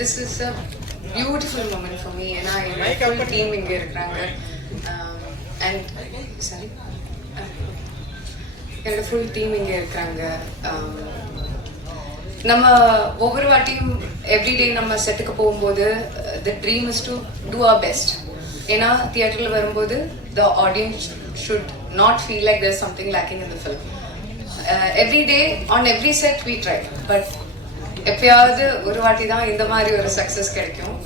this is a beautiful moment for me, and I full team inge irukkranga, and sorry, and full team inge irukkranga. நம்ம ஒவ்வொரு வாட்டியும் everyday நம்ம செட்டுக்கு போகும்போது the dream is to do our best. ஏன்னா தியேட்டரில் வரும்போது the audience should not feel like there's something lacking in the film. Every day on every set we try, but எப்பயாவது ஒரு வாட்டி தான் இந்த மாதிரி ஒரு சக்ஸஸ் கிடைக்கும்.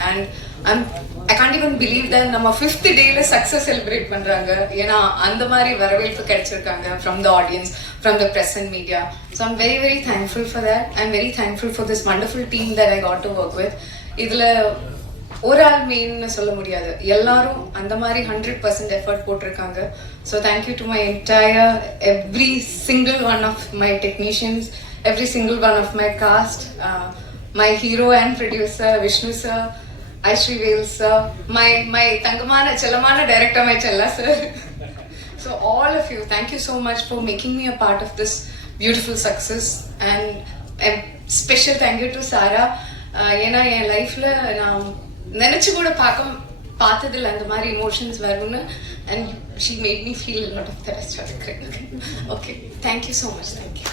And I can't even believe that நம்ம 5th டேல சக்ஸஸ் செலிப்ரேட் பண்றாங்க. ஏன்னா அந்த மாதிரி வரவேற்பு கிடைச்சிருக்காங்க from the audience, from the press and media. So I'm very very thankful for that. I'm very thankful for this wonderful team that I got to work with. இதுல ஒரு ஆள் மெயின்னு சொல்ல முடியாது, எல்லாரும் அந்த மாதிரி 100% எஃபர்ட் போட்டிருக்காங்க. So thank you to my entire every single one of my technicians, every single one of my cast, my hero and producer Vishnu sir, Aishri Vel sir, my Tangamana Chalamana director my Challa sir. So all of you, thank you so much for making me a part of this beautiful success, and a special thank you to Sara. ஏன்னா என் லைஃப்ல நான் நினைச்சு கூட பார்த்ததில்லை அந்த மாதிரி emotions வரும்னு, and she made me feel a lot of that. Okay, thank you so much. Thank you.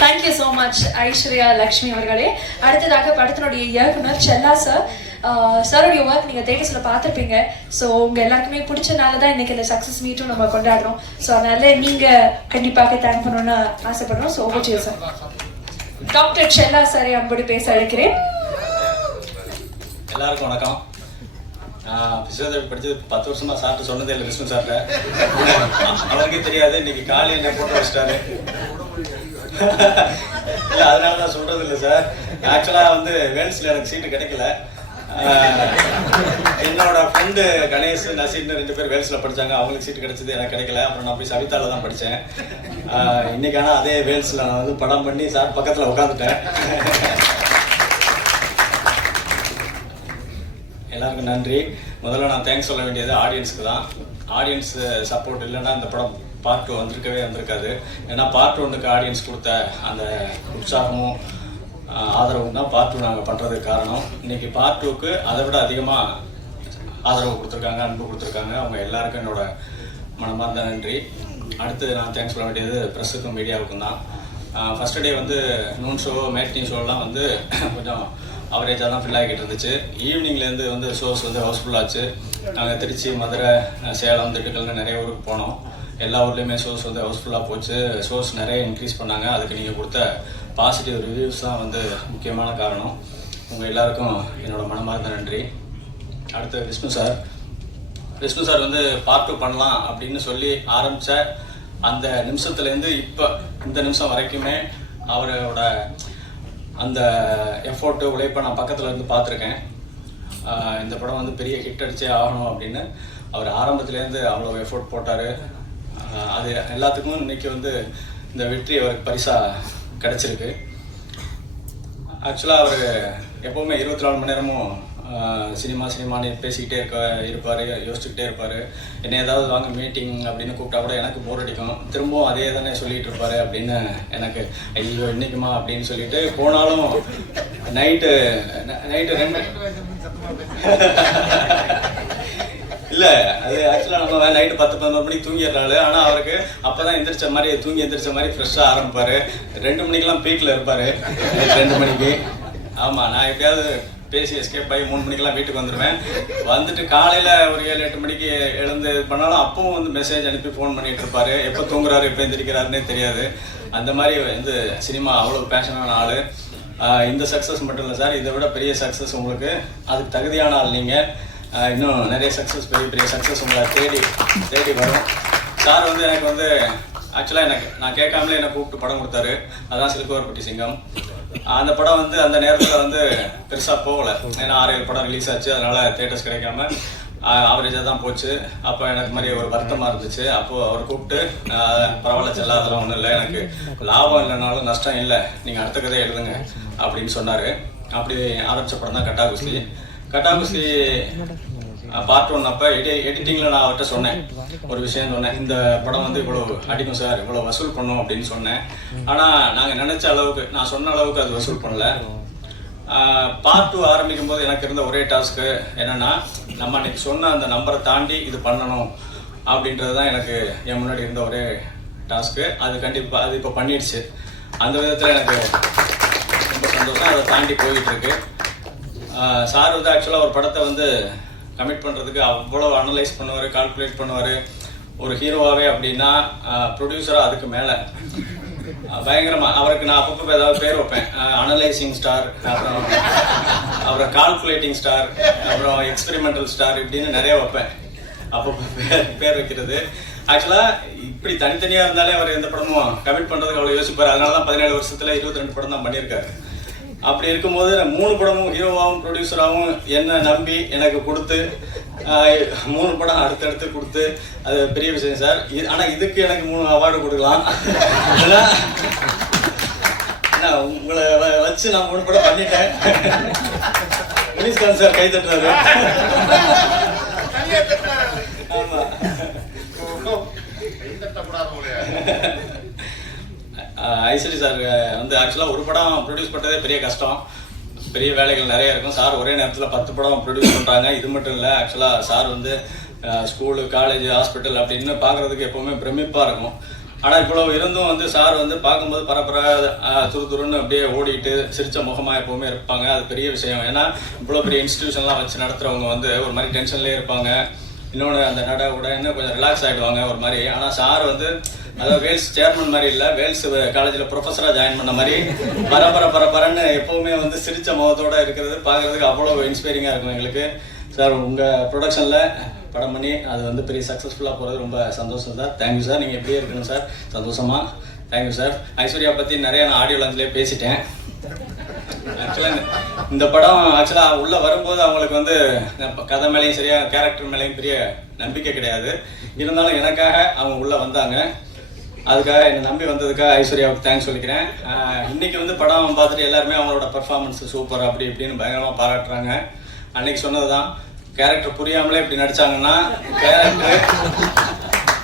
Thank you so much Aishwarya Lakshmi அவர்களே. அடுத்ததாக படத்தினுடைய இயக்குனர் செல்லா சார். சாரோடைய ஒர்க் நீங்கள் தேட்டர்ஸில் பார்த்துருப்பீங்க. ஸோ உங்கள் எல்லாருக்குமே பிடிச்சனால தான் இன்றைக்கி இந்த சக்ஸஸ் மீட்டும் நம்ம கொண்டாடுறோம். ஸோ அதனால நீங்கள் கண்டிப்பாக தேங்க் பண்ணணும்னு ஆசைப்படுறோம். So okay sir. டாக்டர் செல்லா சாரை அன்போடு பேச அழைக்கிறேன். எல்லாருக்கும் வணக்கம். பிசியோதெரபி படிச்சது 10 வருஷமா சாப்பிட்டு சொன்னதே இல்லை விஷ்ணு சார்ட்ட. அவருக்கே தெரியாது, இன்னைக்கு காலையில் என்ன போட்டு வச்சிட்டாரு. இல்லை அதனால நான் சொல்றது இல்லை சார். ஆக்சுவலாக வந்து வேல்ஸில் எனக்கு சீட்டு கிடைக்கல. என்னோட ஃப்ரெண்டு கணேஷ் நசீர்னு 2 பேர் வேல்ஸில் படித்தாங்க, அவங்களுக்கு சீட்டு கிடைச்சது, எனக்கு கிடைக்கல. அப்புறம் நான் போய் சவிதாவில் தான் படித்தேன். இன்னைக்கு ஆனால் அதே வேல்ஸில் நான் வந்து படம் பண்ணி சார் பக்கத்தில் உட்காந்துட்டேன். எல்லாருக்கும் நன்றி. முதல்ல நான் தேங்க்ஸ் சொல்ல வேண்டியது ஆடியன்ஸுக்கு தான். ஆடியன்ஸ் சப்போர்ட் இல்லைன்னா இந்த படம் பார்ட் 2 வந்திருக்காது. ஏன்னா பார்ட் 1க்கு ஆடியன்ஸ் கொடுத்த அந்த உற்சாகமும் ஆதரவும் தான் பார்ட் 2 நாங்கள் பண்ணுறதுக்கு காரணம். இன்னைக்கு பார்ட் 2க்கு அதை விட அதிகமாக ஆதரவு கொடுத்துருக்காங்க, அன்பு கொடுத்துருக்காங்க. அவங்க எல்லாருக்கும் என்னோட மனமார்ந்த நன்றி. அடுத்து நான் தேங்க்ஸ் சொல்ல வேண்டியது ப்ரெஸ்ஸுக்கும் மீடியாவுக்கும் தான். ஃபஸ்ட் டே வந்து நூன் ஷோ மேட்னி ஷோலாம் வந்து கொஞ்சம் அவரேஜாக தான் ஃபில் ஆகிட்டு இருந்துச்சு. ஈவினிங்லேருந்து வந்து ஷோஸ் வந்து ஹவுஸ்ஃபுல்லாச்சு. நாங்கள் திருச்சி, மதுரை, சேலம், திண்டுக்கல்னு நிறைய ஊருக்கு போனோம். எல்லா ஊர்லேயுமே ஷோஸ் வந்து ஹவுஸ்ஃபுல்லாக போச்சு. ஷோஸ் நிறைய இன்க்ரீஸ் பண்ணாங்க. அதுக்கு நீங்கள் கொடுத்த பாசிட்டிவ் ரிவ்யூஸ் தான் வந்து முக்கியமான காரணம். உங்கள் எல்லாருக்கும் என்னோட மனமார்ந்த நன்றி. அடுத்து விஷ்ணு சார் வந்து பார்ட் 2 பண்ணலாம் அப்படின்னு சொல்லி ஆரம்பித்த அந்த நிமிஷத்துலேருந்து இப்போ இந்த நிமிஷம் வரைக்குமே அவரோட அந்த எஃபோர்ட்டு உழைப்பை நான் பக்கத்தில் இருந்து பார்த்துருக்கேன். இந்த படம் வந்து பெரிய ஹிட் அடிச்சே ஆகணும் அப்படின்னு அவர் ஆரம்பத்துலேருந்து அவ்வளோ எஃபோர்ட் போட்டார். அது எல்லாத்துக்கும் இன்னைக்கு வந்து இந்த வெற்றி அவருக்கு பரிசாக கிடச்சிருக்கு. ஆக்சுவலாக அவர் எப்போவுமே 24 மணி நேரமும் சினிமான்னு பேசிக்கிட்டே இருப்பார், யோசிச்சுக்கிட்டே இருப்பார். என்ன ஏதாவது வாங்க மீட்டிங் அப்படின்னு கூப்பிட்டா கூட எனக்கு போர் அடிக்கும். திரும்பவும் அதே தானே சொல்லிகிட்டு இருப்பார் அப்படின்னு எனக்கு ஐயோ இன்னைக்குமா அப்படின்னு சொல்லிட்டு போனாலும் நைட்டு இல்லை அது ஆக்சுவலாக நம்ம நைட்டு 10-11 மணிக்கு தூங்கிடுறாரு. ஆனால் அவருக்கு அப்போ தான் எந்திரிச்ச மாதிரி ஃப்ரெஷ்ஷாக ஆரம்பிப்பார். 2 மணிக்கெலாம் பீக்கில் இருப்பார். 2 மணிக்கு. ஆமாம், நான் எப்படியாவது பேசி எஸ்கேப் ஆகி 3 மணிக்கெல்லாம் வீட்டுக்கு வந்துடுவேன். வந்துட்டு காலையில் ஒரு 7-8 மணிக்கு எழுந்து பண்ணாலும் அப்பவும் வந்து மெசேஜ் அனுப்பி ஃபோன் பண்ணிகிட்டு இருப்பார். எப்போ தூங்குறாரு எப்போ எந்திரிக்கிறாருன்னே தெரியாது. அந்த மாதிரி வந்து சினிமா அவ்வளோ பேஷனான ஆள். இந்த சக்ஸஸ் மட்டும் இல்லை சார், இதை விட பெரிய சக்ஸஸ் உங்களுக்கு, அதுக்கு தகுதியான ஆள் நீங்கள். இன்னும் நிறைய சக்ஸஸ், பெரிய சக்ஸஸ் உங்களை தேடி வரும். சார் வந்து எனக்கு வந்து ஆக்சுவலாக நான் கேட்காமலே என்னை கூப்பிட்டு படம் கொடுத்தாரு. அதுதான் சிலுக்குவார்பட்டி சிங்கம். அந்த படம் வந்து அந்த நேரத்தில் வந்து பெருசாக போகலை. ஏன்னா 6-7 படம் ரிலீஸ் ஆச்சு. அதனால் தேட்டர்ஸ் கிடைக்காம ஆவரேஜாக தான் போச்சு. அப்போ எனக்கு மாதிரி ஒரு வருத்தமாக இருந்துச்சு. அப்போது அவர் கூப்பிட்டு பரவாயில்ல செல்லா, அதெல்லாம் ஒன்றும் இல்லை, எனக்கு லாபம் இல்லைனாலும் நஷ்டம் இல்லை, நீங்கள் அடுத்த கதையை எழுதுங்க அப்படின்னு சொன்னார். அப்படி ஆரம்பித்த படம் தான் கட்டாகுஸ்தி. பார்ட் 1 அப்போ எடிட்டிங்கில் நான் அவர்கிட்ட சொன்னேன், ஒரு விஷயம் சொன்னேன், இந்த படம் வந்து இவ்வளோ அடிக்கும் சார், இவ்வளோ வசூல் பண்ணும் அப்படின்னு சொன்னேன். ஆனால் நாங்கள் நினச்ச அளவுக்கு, நான் சொன்ன அளவுக்கு அது வசூல் பண்ணல. பார்ட் 2 ஆரம்பிக்கும் போது எனக்கு இருந்த ஒரே டாஸ்க்கு என்னென்னா, நம்ம அன்றைக்கி சொன்ன அந்த நம்பரை தாண்டி இது பண்ணணும் அப்படின்றது தான் எனக்கு என் முன்னாடி இருந்த ஒரே டாஸ்க்கு. அது கண்டிப்பாக அது இப்போ பண்ணிடுச்சு. அந்த விதத்தில் எனக்கு ரொம்ப சந்தோஷம். அதை தாண்டி போயிட்டுருக்கு. சார் வந்து ஆக்சுவலாக ஒரு படத்தை வந்து கமிட் பண்ணுறதுக்கு அவ்வளோ அனலைஸ் பண்ணுவார், கால்குலேட் பண்ணுவார். ஒரு ஹீரோவாகவே அப்படின்னா ப்ரொடியூசராக அதுக்கு மேலே பயங்கரமாக அவருக்கு நான் அப்பப்போ ஏதாவது பேர் வைப்பேன். அனலைசிங் ஸ்டார், அப்புறம் கால்குலேட்டிங் ஸ்டார், அப்புறம் எக்ஸ்பெரிமெண்டல் ஸ்டார், இப்படின்னு நிறைய வைப்பேன் அப்பப்போ பேர் வைக்கிறது. ஆக்சுவலாக இப்படி தனித்தனியாக இருந்தாலே அவர் எந்த படமும் கமிட் பண்ணுறதுக்கு அவ்வளோ யோசிப்பார். அதனால தான் 17 வருஷத்தில் 22 படம் தான் பண்ணியிருக்காரு. அப்படி இருக்கும்போது 3 படமும் ஹீரோவாகவும் ப்ரொடியூசராகவும் என்ன நம்பி எனக்கு கொடுத்து 3 படம் அடுத்தடுத்து கொடுத்து அது பெரிய விஷயம் சார். ஆனால் இதுக்கு எனக்கு 3 அவார்டு கொடுக்கலாம். ஏன்னா உங்களை வச்சு நான் 3 படம் பண்ணிட்டேன். முனிஷ்காந்த் சார் கை தட்டுறாரு. ஆமாம், ஐஸ்வரி சார் வந்து ஆக்சுவலாக ஒரு படம் ப்ரொடியூஸ் பண்ணுறதே பெரிய கஷ்டம், பெரிய வேலைகள் நிறைய இருக்கும். சார் ஒரே நேரத்தில் 10 படம் ப்ரொடியூஸ் பண்ணுறாங்க. இது மட்டும் இல்லை, ஆக்சுவலாக சார் வந்து ஸ்கூலு, காலேஜ், ஹாஸ்பிட்டல் அப்படின்னு பார்க்குறதுக்கு எப்போவுமே பிரமிப்பாக இருக்கும். ஆனால் இவ்வளோ இருந்தும் வந்து சார் வந்து பார்க்கும்போது பரபர துருன்னு அப்படியே ஓடிட்டு சிரிச்ச முகமாக எப்போவுமே இருப்பாங்க. அது பெரிய விஷயம். ஏன்னா இவ்வளோ பெரிய இன்ஸ்டிடியூஷன்லாம் வச்சு நடத்துகிறவங்க வந்து ஒரு மாதிரி டென்ஷன்லேயே இருப்பாங்க. இன்னொன்று அந்த நட கூட இன்னும் கொஞ்சம் ரிலாக்ஸ் ஆகிடுவாங்க ஒரு மாதிரி. ஆனால் சார் வந்து அதாவது வேல்ஸ் சேர்மன் மாதிரி இல்லை, வேல்ஸ் காலேஜில் ப்ரொஃபஸராக ஜாயின் பண்ண மாதிரி பரபரன்னு எப்போவுமே வந்து சிரிச்ச முகத்தோடு இருக்கிறது பார்க்குறதுக்கு அவ்வளோ இன்ஸ்பைரிங்காக இருக்கும் எங்களுக்கு. சார் உங்கள் ப்ரொடக்ஷனில் படம் பண்ணி அது வந்து பெரிய சக்ஸஸ்ஃபுல்லாக போகிறது ரொம்ப சந்தோஷம் சார். Thank you sir. நீங்கள் எப்படியே இருக்கணும் சார், சந்தோஷமாக. Thank you sir. ஐஸ்வர்யா பற்றி நிறைய நான் ஆடியோ லான்ச்லேயே பேசிட்டேன். ஆக்சுவலாக இந்த படம் ஆக்சுவலாக உள்ளே வரும்போது அவங்களுக்கு வந்து கதை மேலேயும் சரியா கேரக்டர் மேலேயும் பெரிய நம்பிக்கை கிடையாது. இருந்தாலும் எனக்காக அவங்க உள்ளே வந்தாங்க. அதுக்காக என்னை நம்பி வந்ததுக்காக ஐஸ்வர்யாவுக்கு தேங்க்ஸ் சொல்லிக்கிறேன். இன்றைக்கி வந்து படம் பார்த்துட்டு எல்லாருமே அவங்களோட பர்ஃபார்மன்ஸ் சூப்பர் அப்படி இப்படின்னு பயங்கரமாக பாராட்டுறாங்க. அன்றைக்கி சொன்னது தான், கேரக்டர் புரியாமலே இப்படி நடித்தாங்கன்னா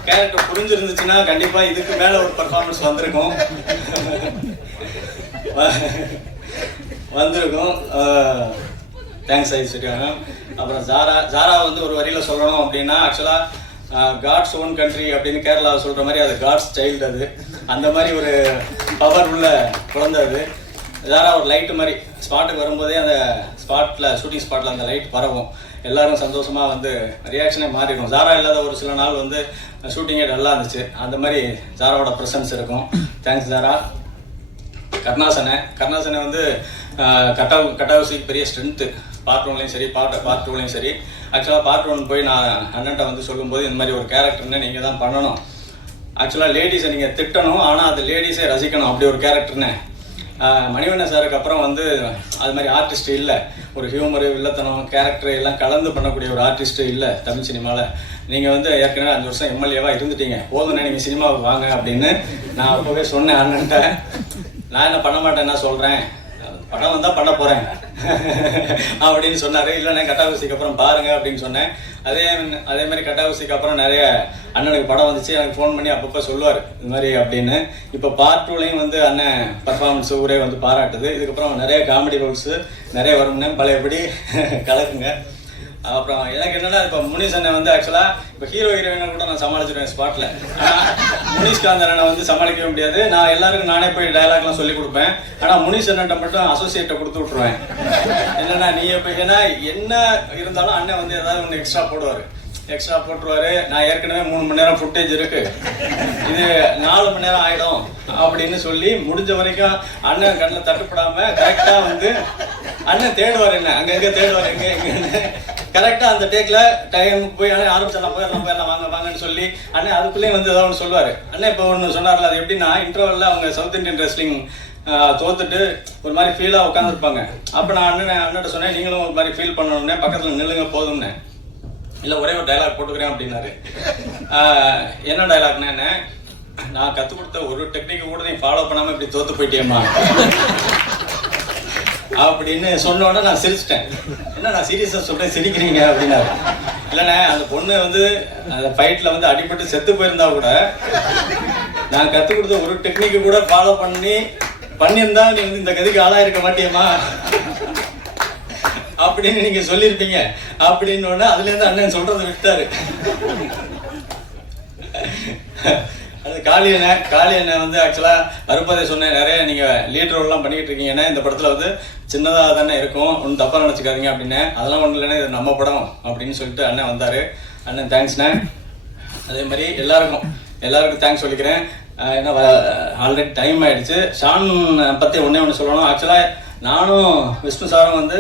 கேரக்டர் புரிஞ்சிருந்துச்சுன்னா கண்டிப்பாக இதுக்கு மேலே ஒரு பர்ஃபார்மன்ஸ் வந்திருக்கும். தேங்க்ஸ் ஐஸ்வர்யா. அப்புறம் ஜாரா வந்து ஒரு வரியில் சொல்லணும் அப்படின்னா, ஆக்சுவலாக காட்ஸ் ஓன் கண்ட்ரி அப்படின்னு கேரளாவை சொல்கிற மாதிரி அது காட்ஸ் சைல்டு. அது அந்த மாதிரி ஒரு பவர் உள்ள குழந்தை அது. ஜாரா ஒரு லைட்டு மாதிரி ஸ்பாட்டுக்கு வரும்போதே அந்த ஸ்பாட்டில் ஷூட்டிங் ஸ்பாட்டில் அந்த லைட் பரவும், எல்லாரும் சந்தோஷமாக வந்து ரியாக்ஷனே மாறிடும். ஜாரா இல்லாத ஒரு சில நாள் வந்து ஷூட்டிங்கே நல்லா இருந்துச்சு. அந்த மாதிரி ஜாராவோட ப்ரெசன்ஸ் இருக்கும். தேங்க்ஸ் ஜாரா. கருணாசனை வந்து கட்டாவசிக்கு பெரிய ஸ்ட்ரென்த்து. பார்ட் 1லையும் சரி, பார்ட் 2லையும் சரி. ஆக்சுவலாக பார்ட் 1 போய் நான் அண்ணன்ட்ட வந்து சொல்லும்போது இந்த மாதிரி ஒரு கேரக்டர்னு நீங்கள் தான் பண்ணணும். ஆக்சுவலாக லேடிஸை நீங்கள் திட்டணும், ஆனால் அது லேடிஸை ரசிக்கணும், அப்படி ஒரு கேரக்டர்னு. மணிவண்ணன் சாருக்கு அப்புறம் வந்து அது மாதிரி ஆர்டிஸ்ட் இல்லை. ஒரு ஹியூமரு, வில்லத்தனம், கேரக்டர் எல்லாம் கலந்து பண்ணக்கூடிய ஒரு ஆர்டிஸ்ட்டு இல்லை தமிழ் சினிமாவில். நீங்கள் வந்து ஏற்கனவே 5 வருஷம் எம்எல்ஏவாக இருந்துட்டீங்க, போதும்னா நீங்கள் சினிமாவுக்கு வாங்க அப்படின்னு நான் அப்போவே சொன்னேன் அண்ணன்ட்ட. நான் என்ன பண்ண மாட்டேன், என்ன சொல்கிறேன், படம் வந்தால் பண்ண போகிறேன் அப்படின்னு சொன்னார். இல்லைண்ணே கட்டாகுசிக்கு அப்புறம் பாருங்க அப்படின்னு சொன்னேன். அதே மாதிரி கட்டாகுசிக்கு அப்புறம் நிறைய அண்ணனுக்கு படம் வந்துச்சு, எனக்கு ஃபோன் பண்ணி அப்பப்போ சொல்லுவார் இது மாதிரி அப்படின்னு. இப்போ பார்ட் 2லையும் வந்து அண்ணன் பர்ஃபார்மன்ஸ் ஊரே வந்து பாராட்டுது. இதுக்கப்புறம் நிறைய காமெடி ரோல்ஸு நிறைய வரும்னே பழையபடி கலக்குங்க. அப்புறம் எனக்கு என்னன்னா, இப்போ முனிஷ் அண்ணன் வந்து ஆக்சுவலாக இப்போ ஹீரோயினை கூட நான் சமாளிச்சிடுவேன் ஸ்பாட்டில். ஆனால் முனிஷ்காந்த் அண்ணனை வந்து சமாளிக்கவே முடியாது. நான் எல்லாருக்கும் நானே போய் டயலாக்லாம் சொல்லி கொடுப்பேன். ஆனால் முனிஷ் அண்ணன்ட்ட மட்டும் அசோசியேட்டை கொடுத்து விட்ருவேன். என்னன்னா நீ இப்போ ஏன்னா என்ன இருந்தாலும் அண்ணன் வந்து ஏதாவது ஒன்று எக்ஸ்ட்ரா போட்டுருவாரு. நான் ஏற்கனவே 3 மணி நேரம் ஃபுட்டேஜ் இருக்கு, இது 4 மணி நேரம் ஆகிடும் அப்படின்னு சொல்லி முடிஞ்ச வரைக்கும் அண்ணன் கண்ணில் தட்டுப்படாம கரெக்டாக வந்து அண்ணன் தேடுவார், என்ன அங்கங்கே தேடுவார், எங்கன்னு கரெக்டாக அந்த டேக்கில் டைமுக்கு போய் அண்ணன் ஆரம்பிச்சிடலாம், போயிடலாம் வாங்கன்னு சொல்லி அண்ணன் அதுக்குள்ளேயே வந்து ஏதாவது ஒன்று சொல்லுவார். அண்ணன் இப்போ ஒன்று சொன்னார்ல, அது எப்படின்னா இன்டர்வலில் அவங்க சவுத் இண்டியன் ரெஸ்லிங் தோத்துட்டு ஒரு மாதிரி ஃபீலாக உட்காந்துருப்பாங்க. அப்போ நான் அண்ணன்ட்ட சொன்னேன், நீங்களும் ஒரு மாதிரி ஃபீல் பண்ணணுன்னே, பக்கத்தில் நில்லுங்க போதும்னே. இல்லை ஒரே ஒரு டைலாக் போட்டுக்கிறேன் அப்படின்னாரு. என்ன டைலாக்னா, என்ன நான் கற்றுக் கொடுத்த ஒரு டெக்னிக்கு கூட நீ ஃபாலோ பண்ணாமல் இப்படி தோற்று போயிட்டேம்மா அப்படின்னு சொன்னோட நான் சிரிச்சிட்டேன். என்ன நான் சீரியஸாக சொல்கிறேன், சிரிக்கிறீங்க அப்படின்னாரு. இல்லைண்ணே அந்த பொண்ணு வந்து அந்த ஃபைட்டில் வந்து அடிபட்டு செத்து போயிருந்தா கூட நான் கற்றுக் கொடுத்த ஒரு டெக்னிக்கு கூட ஃபாலோ பண்ணியிருந்தா நீ வந்து இந்த கதிக்கு ஆளாயிருக்க மாட்டியம்மா அப்படின்னு நீங்க சொல்லியிருப்பீங்க அப்படின்னு உடனே அதுலேருந்து அண்ணன் சொல்றதை விட்டாரு. அது காளி அண்ணன் வந்து ஆக்சுவலாக அருப்பதை சொன்னேன், நிறைய நீங்கள் லீட் ரோல்லாம் பண்ணிக்கிட்டு இருக்கீங்கன்னா இந்த படத்தில் வந்து சின்னதாக தானே இருக்கும், ஒன்றும் தப்பாக நினச்சிக்காதீங்க அப்படின்னு. அதெல்லாம் ஒன்றும் இல்லைன்னா இது நம்ம படம் அப்படின்னு சொல்லிட்டு அண்ணன் வந்தார். அண்ணன் தேங்க்ஸ்ண்ணே. அதே மாதிரி எல்லாருக்கும் தேங்க்ஸ் சொல்லிக்கிறேன். ஏன்னா ஆல்ரெடி டைம் ஆகிடுச்சு. ஷான் பற்றி ஒன்று சொல்லணும். ஆக்சுவலாக நானும் விஷ்ணு சாரும் வந்து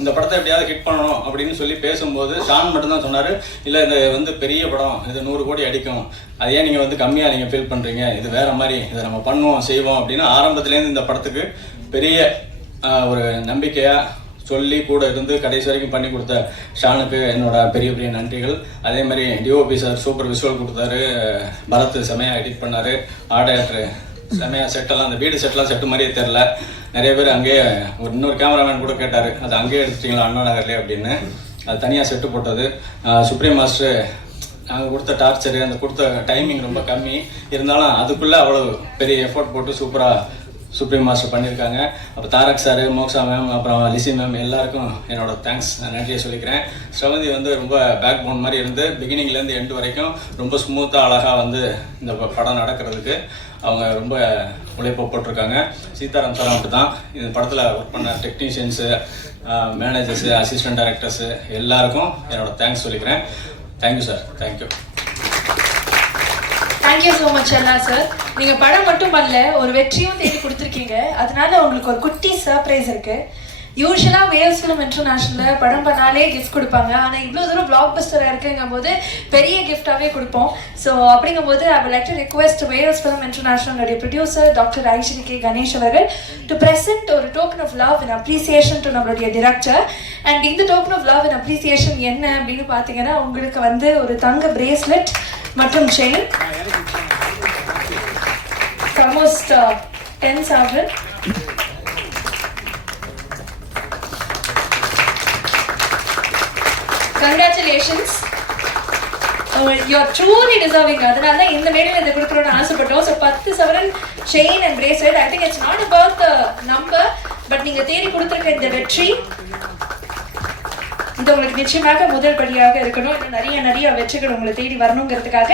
இந்த படத்தை எப்படியாவது ஹிட் பண்ணணும் அப்படின்னு சொல்லி பேசும்போது ஷான் மட்டும்தான் சொன்னார், இல்லை இது வந்து பெரிய படம், இது 100 கோடி அடிக்கும், அது ஏன் நீங்கள் வந்து கம்மியாக நீங்கள் ஃபீல் பண்ணுறீங்க, இது வேறு மாதிரி, இதை நம்ம பண்ணுவோம் செய்வோம் அப்படின்னு ஆரம்பத்துலேருந்து இந்த படத்துக்கு பெரிய ஒரு நம்பிக்கையாக சொல்லி கூட இருந்து கடைசி வரைக்கும் பண்ணி கொடுத்த ஷானுக்கு என்னோட பெரிய பெரிய நன்றிகள். அதே மாதிரி டிஓபி சார் சூப்பர் விஷுவல் கொடுத்தாரு, பரத் செமையாக எடிட் பண்ணார், ஆர்டர் செமையாக செட்டெல்லாம், அந்த வீடு செட்டெல்லாம் செட்டு மாதிரியே தெரில. நிறைய பேர் அங்கேயே இன்னொரு கேமராமேன் கூட கேட்டார், அது அங்கேயே எடுத்துட்டீங்களா அண்ணா நகர்லேயே அப்படின்னு. அது தனியாக செட்டு போட்டது. சுப்ரீம் மாஸ்டர் நாங்கள் கொடுத்த டார்ச்சரு, அந்த கொடுத்த டைமிங் ரொம்ப கம்மி இருந்தாலும் அதுக்குள்ளே அவ்வளோ பெரிய எஃபோர்ட் போட்டு சூப்பராக சுப்ரீம் மாஸ்டர் பண்ணியிருக்காங்க. அப்போ தாரக் சார், மோக்ஷா மேம், அப்புறம் லிசி மேம் எல்லாருக்கும் என்னோட தேங்க்ஸ், நான் நன்றியை சொல்லிக்கிறேன். ஸ்ரவந்தி வந்து ரொம்ப பேக் போன் மாதிரி இருந்து பிகினிங்லேருந்து எண்டு வரைக்கும் ரொம்ப ஸ்மூத்தாக அழகாக வந்து இந்த படம் நடக்கிறதுக்கு அவங்க ரொம்ப உழைப்பு போட்டிருக்காங்க. சீதாராம் சார் அப்படி தான் இந்த படத்தில் ஒர்க் பண்ண டெக்னீஷியன்ஸு, மேனேஜர்ஸு, அசிஸ்டன்ட் டைரக்டர்ஸு எல்லாருக்கும் என்னோட தேங்க்ஸ் சொல்லிக்கிறேன். Thank you sir. Thank you so much அண்ணா சார். நீங்க படம் மட்டும் பண்ணல, ஒரு வெற்றியும் தேடி கொடுத்துருக்கீங்க. அதனால உங்களுக்கு ஒரு குட்டி சர்ப்ரைஸ் இருக்கு. யூஸ்வலா வேல்ஸ் ஃபிலிம் இன்டர்நேஷனல்ல படம் பண்ணாலே கிஃப்ட் கொடுப்பாங்க. ஆனா இவ்வளவு தூரம் பிளாக் பஸ்டரா இருக்குங்கும் போது பெரிய கிஃப்டாவே கொடுப்போம். ஸோ அப்படிங்கும்போது I would like to request Vels film இன்டர்நேஷனலுடைய producer doctor Ishari K Ganesh அவர்கள் டு பிரசன்ட் ஒரு token of love and appreciation to நம்மளுடைய டிரெக்டர். அண்ட் இந்த token of love and appreciation என்ன அப்படின்னு பாத்தீங்கன்னா, உங்களுக்கு வந்து ஒரு தங்க பிரேஸ்லெட் மற்றும் chain, almost 10,000. Congratulations. You're truly deserving. அதனால தான் இந்த மேடையில் இதை கொடுக்கணும்னு ஆசைப்பட்டோம். ஸோ 10 சவரன் chain and bracelet. I think it's not about the number, but நீங்க தேடி கொடுத்துருக்க இந்த வெற்றி இது உங்களுக்கு நிச்சயமாக முதல் படியாக இருக்கணும். இன்னும் நிறைய வெற்றிகள் உங்களை தேடி வரணுங்கிறதுக்காக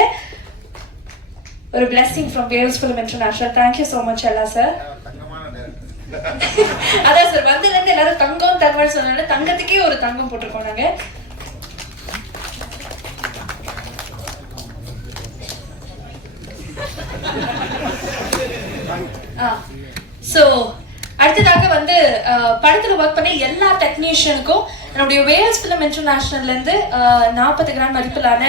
ஒரு blessing from Wales Film International. Thank you so much Allah sir. அதான் சார், வந்ததுலேருந்து எல்லாரும் தங்கம் சொன்னாங்க, தங்கத்துக்கே ஒரு தங்கம் போட்டிருக்கோம் நாங்க. ஸோ அடுத்ததாக வந்து படத்தில் ஒர்க் பண்ணி எல்லா டெக்னீஷியனுக்கும் நம்முடைய வேல்ஸ் ஃபிலிம் இன்டர்நேஷனல்லேருந்து 40 கிராம் மதிப்பிலான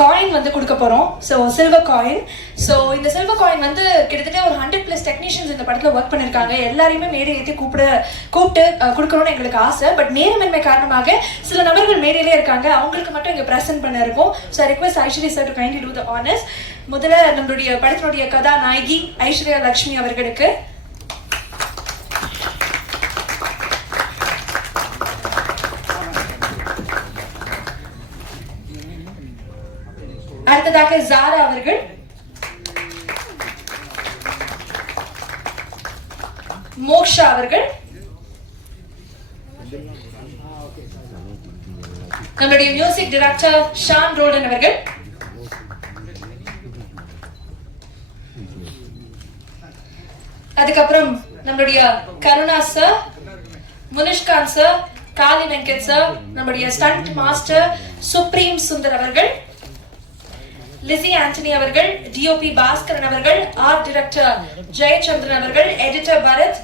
காயின் வந்து கொடுக்க போகிறோம். So silver coin. ஸோ இந்த சில்வர் காயின் வந்து கிட்டத்தட்ட ஒரு 100+ டெக்னீஷியன்ஸ் இந்த படத்தில் ஒர்க் பண்ணியிருக்காங்க. எல்லாரையுமே மேடை ஏற்றி கூப்பிட்டு கொடுக்கணும்னு எங்களுக்கு ஆசை. பட் நேரமின்மை காரணமாக சில நபர்கள் மேடையிலே இருக்காங்க, அவங்களுக்கு மட்டும் இங்கே ப்ரெசென்ட் பண்ண இருக்கும். So request Aishwarya sir to kindly two the honours. முதல்ல நம்மளுடைய படத்தினுடைய கதாநாயகி ஐஸ்வர்யா லட்சுமி அவர்களுக்கு, அடுத்ததாக ஜாரா அவர்கள், மோக்ஷா அவர்கள், நம்மளுடைய மியூசிக் டைரக்டர் ஷான் ரோடன் அவர்கள், அதுக்கப்புறம் நம்மளுடைய கருணா சார், முனிஷ்காந்த் சார், காளி வெங்கட் சார், நம்மளுடைய ஸ்டண்ட் மாஸ்டர் சுப்ரீம் சுந்தர் அவர்கள், லிசி ஆண்டனி அவர்கள், டிஓபி பாஸ்கரன் அவர்கள், ஆர்ட் டைரக்டர் ஜெயச்சந்திரன் அவர்கள், எடிட்டர் பரத்,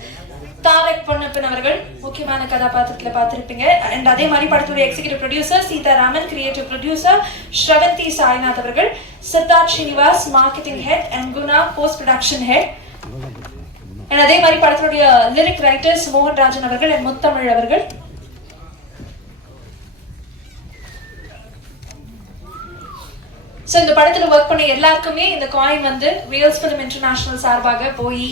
தாரக் பொன்னப்பன் அவர்கள் முக்கியமான கதாபாத்திரத்தில் பார்த்திருப்பீங்க. அண்ட் அதே மாதிரி படத்துடைய executive producer Seetharaman, creative producer Sravanthi Sainath அவர்கள், Siddharth Srinivas marketing head, and Guna post production head. And அதே மாதிரி படத்துடைய லிரிக் ரைட்டர்ஸ் மோகன் ராஜன் அவர்கள் அண்ட் முத்தமிழ் அவர்கள். ஸோ இந்த படத்துல ஒர்க் பண்ண எல்லாருக்குமே இந்த காயின் வந்து வேல்ஸ் ஃபிலிம் இன்டர்நேஷனல் சார்பாக போய்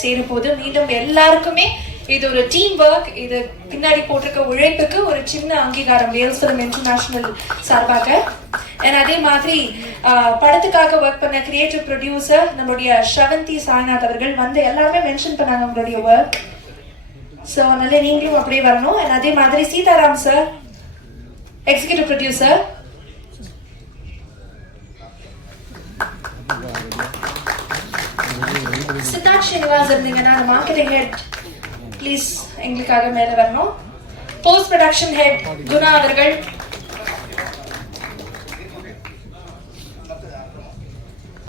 சேரும் போது மீண்டும் எல்லாருக்குமே இது ஒரு டீம் ஒர்க், இது பின்னாடி போட்டிருக்க உழைப்புக்கு ஒரு சின்ன அங்கீகாரம் வேல்ஸ் ஃபிலிம் இன்டர்நேஷனல் சார்பாக. அண்ட் அதே மாதிரி படத்துக்காக ஒர்க் பண்ண கிரியேட்டிவ் ப்ரொடியூசர் நம்மளுடைய ஷவந்தி சாய்நாத் அவர்கள் வந்து எல்லாருமே மென்ஷன் பண்ணாங்க உங்களுடைய ஒர்க். ஸோ அதனால நீங்களும் அப்படியே வரணும். அண்ட் அதே மாதிரி Sitaram sir executive producer, Siddharth Srinivas இருந்தீங்கன்னா மார்க்கெட்டிங் ஹெட் ப்ளீஸ் எங்களுக்காக மேல வரணும். போஸ்ட் ப்ரொடக்ஷன் ஹெட் குணா அவர்கள்,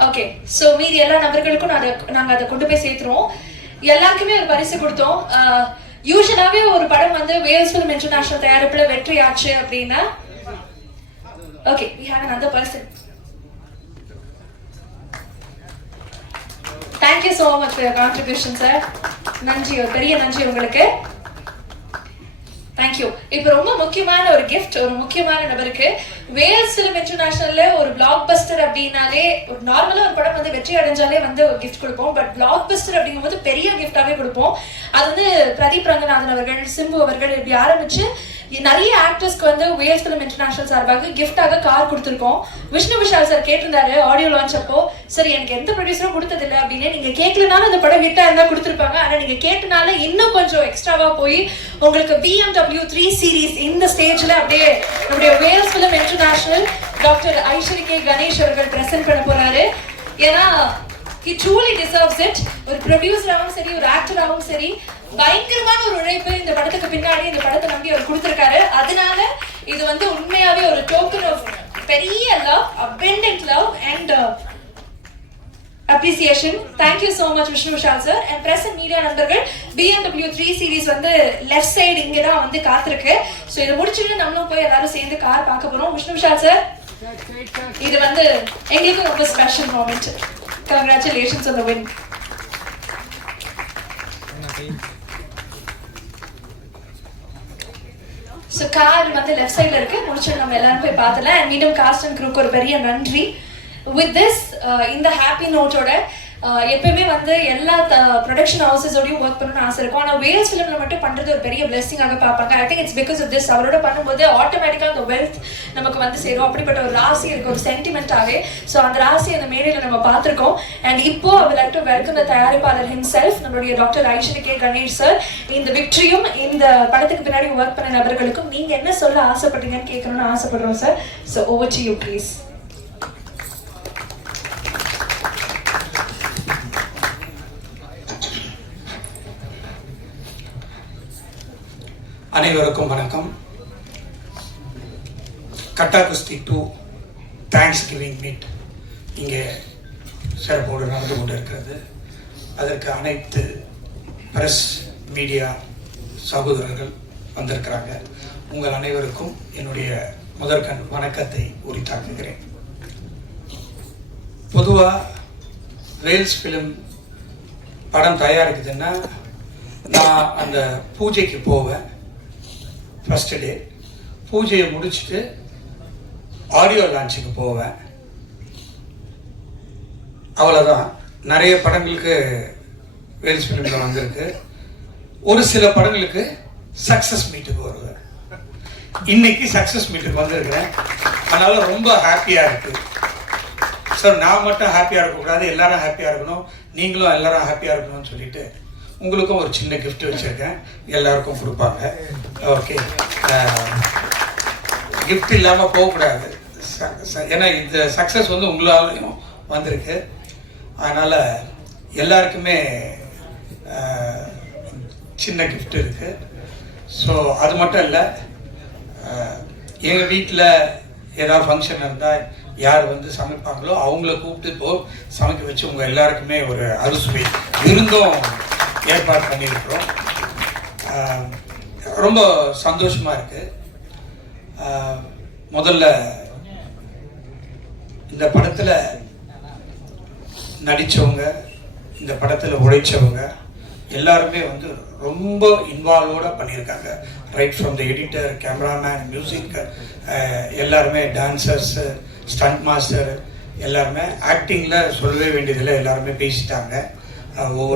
ஓகே. ஸோ மீதி எல்லா நபர்களுக்கும் நாங்கள் அதை கொண்டு போய் சேர்த்துருவோம். எல்லாருக்குமே ஒரு பரிசு கொடுத்தோம். யூஸ்வலாவே ஒரு படம் வந்து வேல்ஸ் ஃபிலிம் இன்டர்நேஷனல் தயாரிப்புல வெற்றி ஆச்சு அப்படின்னா okay we have another person. Thank you so much for your contribution sir. நன்றி, ஒரு பெரிய நன்றி உங்களுக்கு. தேங்க்யூ. இப்போ ரொம்ப முக்கியமான ஒரு கிஃப்ட் ஒரு முக்கியமான நபருக்கு. வேல்ஸ் ஃபிலிம் இன்டர்நேஷனல்ல ஒரு பிளாக் பஸ்டர் அப்படின்னாலே, ஒரு நார்மலா ஒரு படம் வந்து வெற்றி அடைஞ்சாலே வந்து ஒரு கிஃப்ட் கொடுப்போம். பட் பிளாக் பஸ்டர் அப்படிங்கும்போது பெரிய கிஃப்டாவே கொடுப்போம். அது வந்து பிரதீப் ரங்கநாதன் அவர்கள், சிம்பு அவர்கள் இப்படி ஆரம்பிச்சு நிறைய ஆக்டர்ஸ்க்கு வந்து வேல்ஸ் ஃபிலிம் இன்டர்நேஷனல் சார்பாக கிஃப்டாக கார் கொடுத்துருக்கோம். விஷ்ணு விஷால் சார் கேட்டிருந்தாரு ஆடியோ லான்ச் அப்போ, சரி எனக்கு எந்த ப்ரொடியூசரும் கொடுத்ததில்லை அப்படின்னு. நீங்க கேட்கலனாலும் அந்த படம் ஹிட்டா இருந்தா கொடுத்துருப்பாங்க. ஆனா நீங்க கேட்டனால இன்னும் கொஞ்சம் எக்ஸ்ட்ராவா போய் உங்களுக்கு BMW 3 சீரீஸ் இந்த ஸ்டேஜ்ல அப்படியே நம்முடைய Vels film international doctor Ishari K Ganesh அவர்கள் பிரசன்ட் பண்ண போறாரு. ஏன்னா he truly deserves it. ஒரு ப்ரொடியூசராகவும் சரி, ஒரு ஆக்டராகவும் சரி, பயங்கரமான ஒரு உழைப்பு இந்த படத்துக்கு பின்னாடி இந்த படத்தை நம்பி அவர் கொடுத்திருக்காரு. அதனால இது வந்து உண்மையாவே ஒரு டோக்கன் ஆஃப் பெரிய love, abundant love and appreciation. Thank you so much Vishnu Vishal sir and press and media நண்பர்கள். BMW 3 series வந்து லெஃப்ட் சைடு இங்க தான் வந்து காத்திருக்கு. சோ இத முடிச்சிட்டு நம்மளும் போய் எல்லாரும் சேர்ந்து கார் பார்க்க போறோம். விஷ்ணு விஷால் சார், இது வந்து எங்களுக்கு ரொம்ப special moment. Congratulations on the win. So car வந்து லெஃப்ட் சைடில் இருக்கு. முடிச்சு நம்ம எல்லாரும் போய் பார்த்தலாம். அண்ட் மீண்டும் காஸ்ட் அண்ட் க்ரூக்கு ஒரு பெரிய நன்றி. வித் திஸ் இந்த ஹாப்பி நோட்டோட எப்பயுமே வந்து எல்லா ப்ரொடக்ஷன் ஹவுசஸோடையும் ஒர்க் பண்ணணும்னு ஆசை இருக்கும். ஆனால் வேல்ஸ் ஃபிலிம்ல மட்டும் பண்றது ஒரு பெரிய பிளெஸிங்காக பார்ப்பாங்க. I think it's because of this. அவரோட பண்ணும்போது ஆட்டோமேட்டிக்காக அந்த வெல்த் நமக்கு வந்து சேரும். அப்படிப்பட்ட ஒரு ராசி இருக்கு, ஒரு சென்டிமெண்ட்டாகவே. ஸோ அந்த ராசி அந்த மேடையில் நம்ம பார்த்துருக்கோம். அண்ட் இப்போ அவர் லைக் டு வெல்கம் த தயாரிப்பாளர் ஹிம்செல்ஃப், நம்மளுடைய doctor Ishari K Ganesh sir. இந்த விக்டரியும் இந்த படத்துக்கு பின்னாடி ஒர்க் பண்ண நபர்களுக்கும் நீங்க என்ன சொல்ல ஆசைப்பட்டீங்கன்னு கேட்கணும்னு ஆசைப்படுறோம் sir. So over to you please. அனைவருக்கும் வணக்கம். கட்டா குஸ்தி 2 தேங்க்ஸ் கிவிங் மீட் இங்கே சிறப்போடு நடந்து கொண்டு இருக்கிறது. அதற்கு அனைத்து பிரஸ் மீடியா சகோதரர்கள் வந்திருக்கிறாங்க. உங்கள் அனைவருக்கும் என்னுடைய முதற்கண் வணக்கத்தை உரித்தாக்குகிறேன். பொதுவாக வேல்ஸ் ஃபிலிம் படம் தயாரிக்குதுன்னா நான் அந்த பூஜைக்கு போவேன். ஃபஸ்ட்டு டே பூஜையை முடிச்சுட்டு ஆடியோ லான்ச்சுக்கு போவேன். அவ்வளோதான். நிறைய படங்களுக்கு வேல்ஸ் ஃபிலிமில் வந்திருக்கு. ஒரு சில படங்களுக்கு சக்ஸஸ் மீட்டுக்கு வருவேன். இன்னைக்கு சக்ஸஸ் மீட்டுக்கு வந்திருக்கிறேன். அதனால் ரொம்ப ஹாப்பியாக இருக்குது. சார் நான் மட்டும் ஹாப்பியாக இருக்கக்கூடாது, எல்லாரும் ஹாப்பியாக இருக்கணும், நீங்களும் எல்லாரும் ஹாப்பியாக இருக்கணும்னு சொல்லிட்டு உங்களுக்கும் ஒரு சின்ன கிஃப்ட் வச்சுருக்கேன். எல்லாருக்கும் கொடுப்பாங்க. ஓகே, கிஃப்ட் இல்லாமல் போகக்கூடாது. ஏன்னா இந்த சக்ஸஸ் வந்து உங்களாலையும் வந்திருக்கு. அதனால் எல்லாருக்குமே சின்ன கிஃப்ட் இருக்குது. ஸோ அது மட்டும் இல்லை, எங்கள் வீட்டில் ஏதாவது ஃபங்க்ஷன் இருந்தால் யார் வந்து சமைப்பாங்களோ அவங்கள கூப்பிட்டு இப்போ சமைக்க வச்சு உங்கள் எல்லாருக்குமே ஒரு அறுசுவை விருந்தும் ஏற்பாடு பண்ணியிருக்கிறோம். ரொம்ப சந்தோஷமாக இருக்குது. முதல்ல இந்த படத்தில் நடித்தவங்க, இந்த படத்தில் உழைச்சவங்க எல்லாருமே வந்து ரொம்ப இன்வால்வோட பண்ணியிருக்காங்க. Right from the editor, cameraman, music, எல்லாருமே டான்சர்ஸு, ஸ்டண்ட் மாஸ்டர் எல்லாருமே ஆக்டிங்கில் சொல்லவே வேண்டியதில்லை, எல்லாருமே பேசிட்டாங்க. ஒவ்வொரு